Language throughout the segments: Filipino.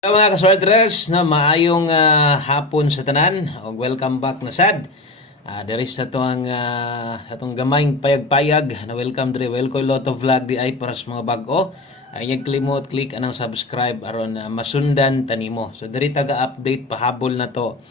Hello mga kasweltres na maayong hapon sa tanan o welcome back na sad. There is sa atong gamayng payag-payag na welcome diri Welcome Lotto Vlog di ay para sa mga bag-o. Ay nagklimot click anang subscribe aron masundan tanimo. So diri taga-update pahabol na to.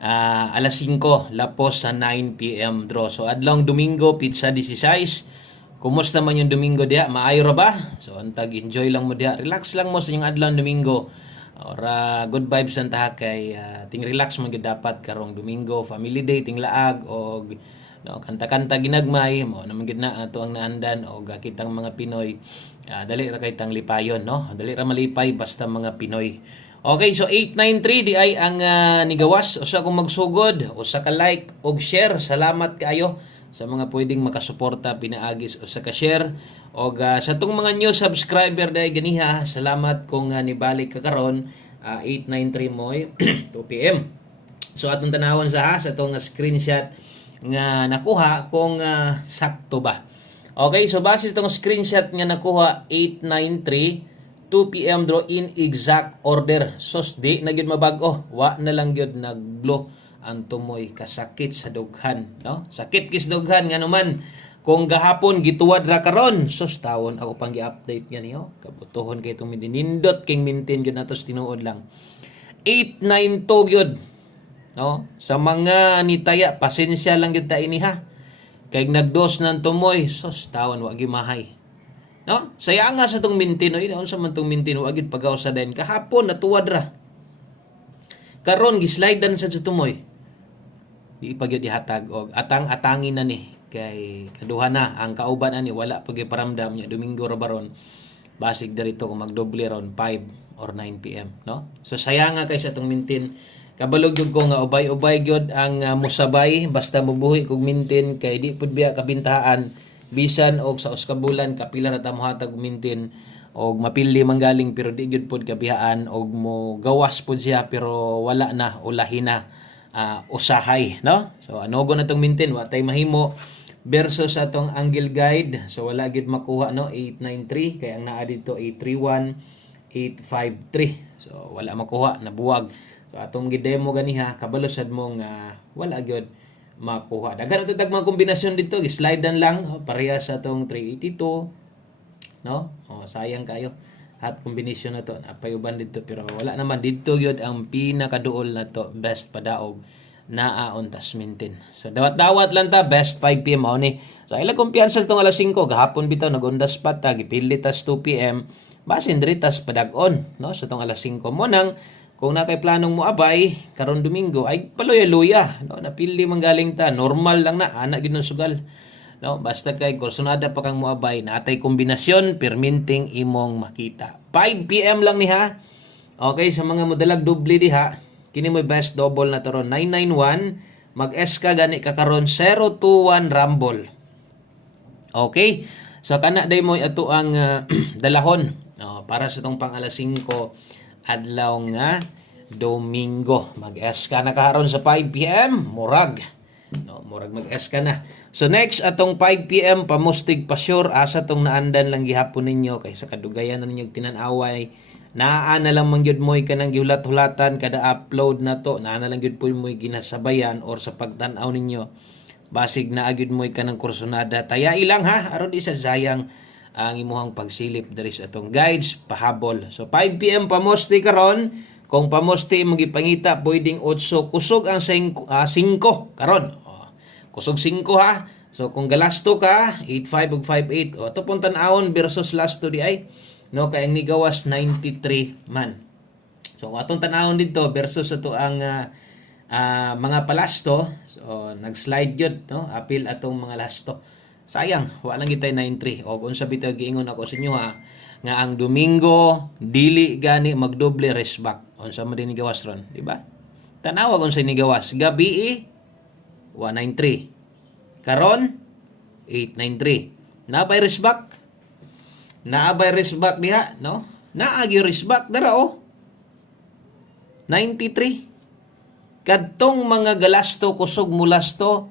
Alas 5 lapos sa 9 PM draw. So adlong Domingo pizza 16. Kumusta man yung Domingo diha? Maayo ra ba? So antag enjoy lang mo diha. Relax lang mo sa yung adlong Domingo. Ora good vibes ang taha kay ting relax man gyud dapat karong Domingo, family day ting laag og no kanta-kanta ginagmay mo naman gyud na ato ang naandan og kitang mga Pinoy dali ra kay tang lipayon no. Dali ra malipay basta mga Pinoy. Okay, so 893 di ay ang nigawas usa kong magsugod, usa ka like og share. Salamat kaayo sa mga pwedeng makasuporta pinaagis usa ka share. O sa tong mga new subscriber dahil ganiha, salamat kung nibalik ka karon 893 moy 2 PM. So atong tanawon sa tong screenshot nga nakuha kung sakto ba. Okay, so base sa tong screenshot nga nakuha 893 2 PM draw in exact order. So di na gyud mabag-o, wa na lang gyud nag-blow ang tumoy kasakit sa dughan, no? Sakit kis dughan nga naman. Kung gahapon gituwad ra karon, sus tawon ako pang gi-update nga niyo. Kabutuhon kay itong nindot king maintain gyud natos tinuod lang. 892 gyud. No? Sa mga nitaya, pasensya lang gyud ta ini ha. Kay nagdos nan tumoy, sus tawon wa gimahay. No? Saya nga sa tong maintain, no? Unsa man tong maintain wa gyud pagaw sa den kahapon natuwad ra. Karon gislide sa tumoy. Di pa gyud ihatag og atang-atangin na ni kay kaduha na ang kauban ani wala pag iparamdam niya Domingo ra baron basig dito kung magdoble ron 5 or 9 PM no. So sayang nga kay sa tong mintin kabalog gyud ko nga ubay-ubay gyud ang musabay basta mubuhi kog mintin kay di pud biya kabintahaan bisan og sa uskabulan kapila ra ta mohatag mintin og mapili manggaling pero di gyud pud kabihaan og mo gawas pud siya pero wala na ulahin na usahay no. So anogo na tong mintin wa tay mahimo versus atong angle guide. So wala gid makuha no 893 kay ang naa dito 831 853. So wala makuha nabuwag. So atong gidemo ganiha kabalo sad mo nga wala gyud makuha. Daghan ug mga kombinasyon dito gi-slidean lang pareha sa atong 382 no. Sayang kayo. Hat combination na to napayuban dito pero wala naman dito gyud ang pinakaduol na to best padaog naaon tas mintin. So dawat-dawat lang ta best 5 PM mao ni. So ila kumpiyansa tong alas 5 gahapon bitaw nag-on the spot ta gipili tas 2 PM basin diri tas padag-on no sa tong alas 5 mo nang kung na kay planong mo abay karon Domingo ay paluya-luya no napili manggaling ta normal lang na ana gid sugal no basta kay kursunada pa kang moabay natay kombinasyon perminting imong makita 5 PM lang ni ha. Okay, sa mga modalag doble diha kini mo best double na to ron 991 mag-S ka gani ka karon 021 rumble. Okay, so kana day mo ato ang dalahon no, para sa tong pang alas 5 adlaw nga Domingo mag-S ka na karon sa 5 PM murag no murag mag-S ka na. So next atong 5 PM pamustig pa sure asa tong naandan lang gihapon ninyo kay sa kadugayan na ninyo tinan-away naa na lang man gyud moy kanang gihulat-hulatan kada upload na to naa na lang gyud po moy ginasabayan or sa pagtan-aw ninyo basig naa gyud moy kanang kursunada taya ilang ha aron di sa sayang ang imuhang pagsilip diri sa atong guides pahabol. So 5 PM pamusti karon kung pamusti mo gipangita pwedeng 8 kusog ang 5 karon kusog 5 ha. So kung galasto ka 85 ug 58 ato pong tan-awon versus lasto di ay no kay ang nigawas 93 man. So atong tan-awon dito versus ato ang mga palasto so nag-slide gyud no apil atong mga lasto. Sayang wa lang gitay 93 og unsa bitaw giingon ako sa inyo ha nga ang Domingo dili gani magdoble rest back. Unsa man din nigawas ron, di ba? Tanawa unsa nigawas gabi 193. Karon 893. Napay rest back. Naabay rest back diha, no? Naagi rest back dara 93. Kadtong mga galasto kusog mulasto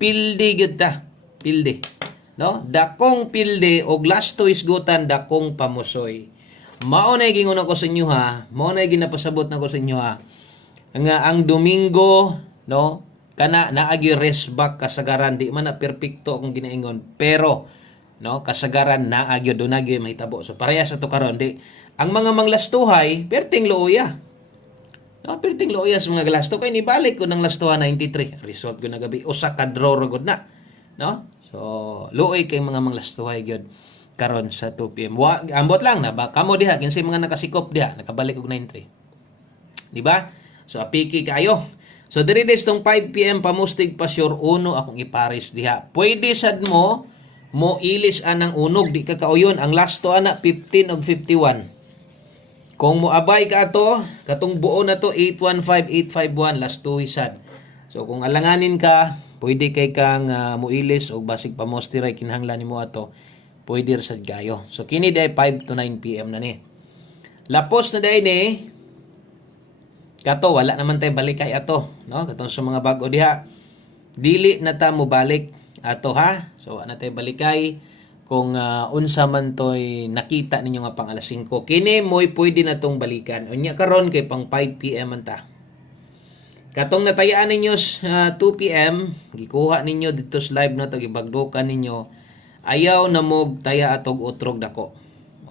pildi gyud ta. Pildi. No? Dakong pildi og lasto isgutan dakong pamusoy. Mao na gingon ko sa inyo ha. Mao na ginapasabot na ko sa inyo ha. Nga ang Domingo, no, kana naagi rest back kasagaran di man na perpekto akong ginaingon, pero no, kasagaran naagi do nagi mahitabo. So pareha sa to karon di ang mga manglastuhay perting looya. No, perting looya sa mga galasto kay ni balik ko ng lastuha 93. Result ko na gabi usa ka draw ra gud na. No? So luoy kay mga manglastuhay gyud karon sa 2 PM. Ambot lang na ba kamo diha kinsay mga nakasikop diha nakabalik og 93. Di ba? So apiki kayo. So diri des tong 5 PM pamustig pa sure uno akong ipares diha. Pwede sad mo ilis anang unog di ka kauyon ang last to ana 15 og 51. Kung moabay ka ato katong buo na to 815851 last to hisad. So kung alanganin ka pwede kay kang muilis og basig pamostiray kinahanglan nimo ato pwede ra sad gayo. So kini day 5 to 9 PM na ni. Lapos na day ni kato wala naman tay balikay ato, no? Katong sa mga bag-o diha. Dili na ta mo balik ato ha. So wala na tay balikay kung unsa man toy nakita ninyo nga pang alas 5. Kini moy pwede na tong balikan. Unya karon kay pang 5 PM man ta. Katong natayaan ninyo 2 PM, gikuha ninyo dito sa live na to gibagdukan ninyo. Ayaw na mog taya atog utrog dako.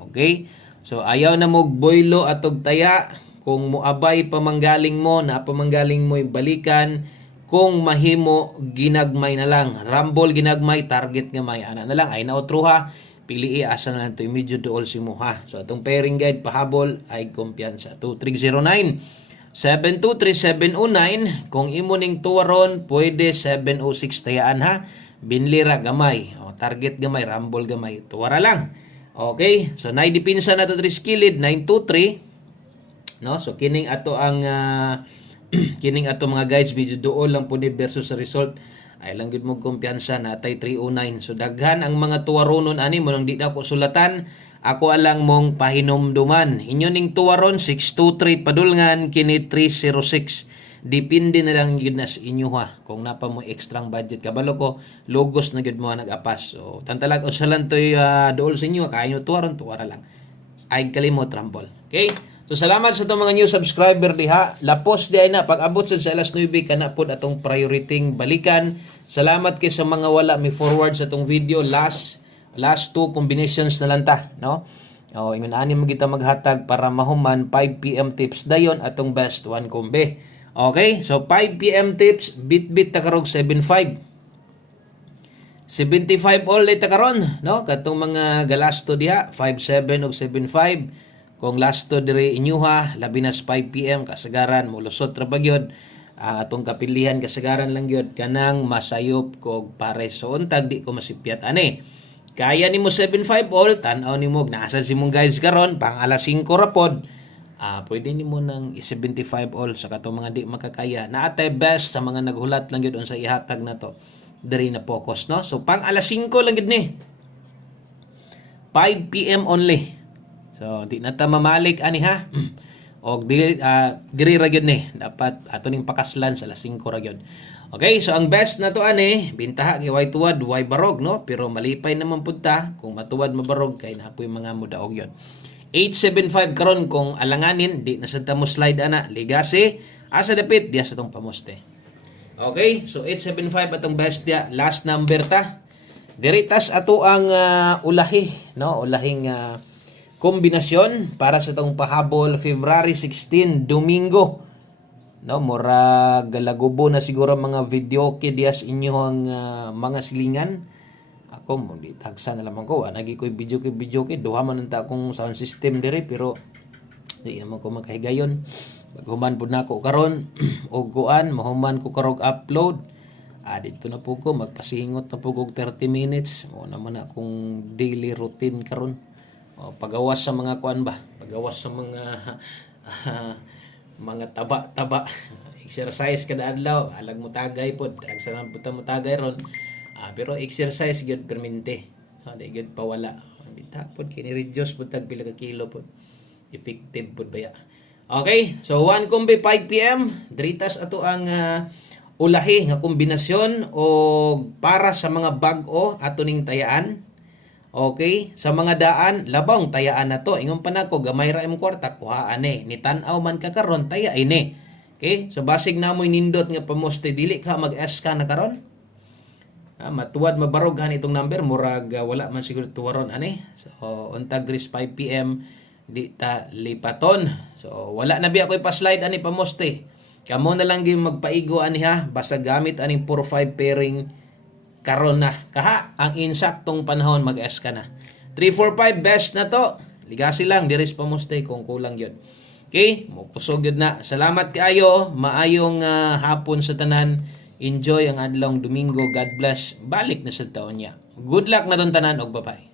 Okay? So ayaw na mog boylo atog taya kung muabay pamanggaling mo na pamanggaling mo balikan kung mahimo ginagmay na lang. Rumble ginagmay target gamay ana na lang ay nautruha pili asa na lang to medyo duol si mo ha. So atong pairing guide pahabol ay kumpiyansa 2309 723-709 kung imo ning tuwaron pwede 706 tayaan ha. Binlira gamay. O, target gamay, rumble gamay. Tuwara lang. Okay? So, naidipinsa na ito 3 skilled, 923. No? So, kining ato ang kining ato mga guides, medyo dool lang po ni versus sa result. Ay lang gid mo kumpiyansa na tay 309. So, daghan ang mga tuwaronon ani mo nang di na ako sulatan. Ako alang mong pahinomduman. Inyo ning tuwaron 623 padulngan kini 306. Depende na lang yun na sa inyo ha. Kung napa mo extrang budget kabalo ko, logos na yun mo nag-apas. So, tantalag o salan to'y dool sa inyo, kaya nyo tuwaron, tuwara lang. Ay kalimot, rumble. Okay? So, salamat sa itong mga new subscriber diha. Lapos di ay na, pag abot sa alas 9, ka na po atong priority balikan. Salamat kay sa mga wala may forward sa itong video. Last 2 combinations na lang ta. No? O, ingon ani magita maghatag para mahuman 5 PM tips dayon atong best 1 kombe. Okay, so 5 PM tips, bit takarog 75. 75 all day takaron, no? Katong mga galasto diha, 57 og 75. Kung lasto dire inyuha, labi na 5 PM kasagaran mo lusot ra bagyod. Atong kapilihan kasagaran lang gyud kanang masayop kog pares. So untag di ko masipyat ani. Kaya nimo 75 all, tan-aw nimo nasa si mong guys karon pang alas 5 ra pod. Pwede nimo nang 75 all sa katong mga di makakaya. Naatay best sa mga naghulat lang gyud sa ihatag na to. Diri na focus, no? So pang alas 5 lang gyud ni. 5 PM only. So di na ta mamalik ani ha. Og diri ra gyud ni. Dapat ato ning pakaslan sa alas 5 ra gyud. Okay, so ang best na to ani, bintaha kay way tuwad, way barog, no? Pero malipay naman pud ta kung matuwad mabarog kay napoy mga mudaog yon. 875 karon kung alanganin di na sa tamo slide ana legacy asa dapit diya sa tong pamoste. Okay, so 875 atong best dia last number ta. Diritas ato ang ulahi, no? Ulahing kombinasyon para sa tong pahabol February 16 Domingo. No, mura galagubo na siguro mga video kidias inyo ang mga silingan. Ako mo di tagsa na lamang ko nagi ko video kay duha man ta akong sound system dire pero di naman ko makahigayon paghuman pud nako karon og kuan mahuman ko karog upload dito na po ko magpasingot na po og 30 minutes mo naman akong daily routine karon pagawas sa mga kuan ba pagawas sa mga mga taba exercise kada adlaw alag mo tagay pod agsa na pud mo tagay ron. Pero exercise gyud permente. Di gyud pawala. Bita pod kini reduce pud tag pila ka kilo pod. Effective pod baya. Okay, so 1 kombi 5 PM, dritas ato ang ulahi nga kombinasyon o para sa mga bag-o ato ning tayaan. Okay, sa mga daan, labang tayaan na to. Ingon pa nako gamay ra imong kwarta, kuhaan ni. Nitan-aw man ka karon, taya ini. Okay? So basig na mo'y nindot nga pamoste dili ka mag-SK na karon. Matuwad mabaroghan itong number murag wala man siguro tuwaron ani. So untag dris 5 PM di ta lipaton. So wala na biya ko'y pa-slide ani pamoste. Kamo na lang gyud magpaigo ani ha, basta gamit aning 4-5 pairing karon na kaha ang insaktong panahon mag-S ka na. 3-4-5 best na to. Ligasi lang diris pamoste kung kulang yun. Okay, mo kusog yun na. Salamat kaayo, maayong hapon sa tanan. Enjoy ang adlong Domingo. God bless. Balik na sa taon niya. Good luck na ton tanan og bye-bye.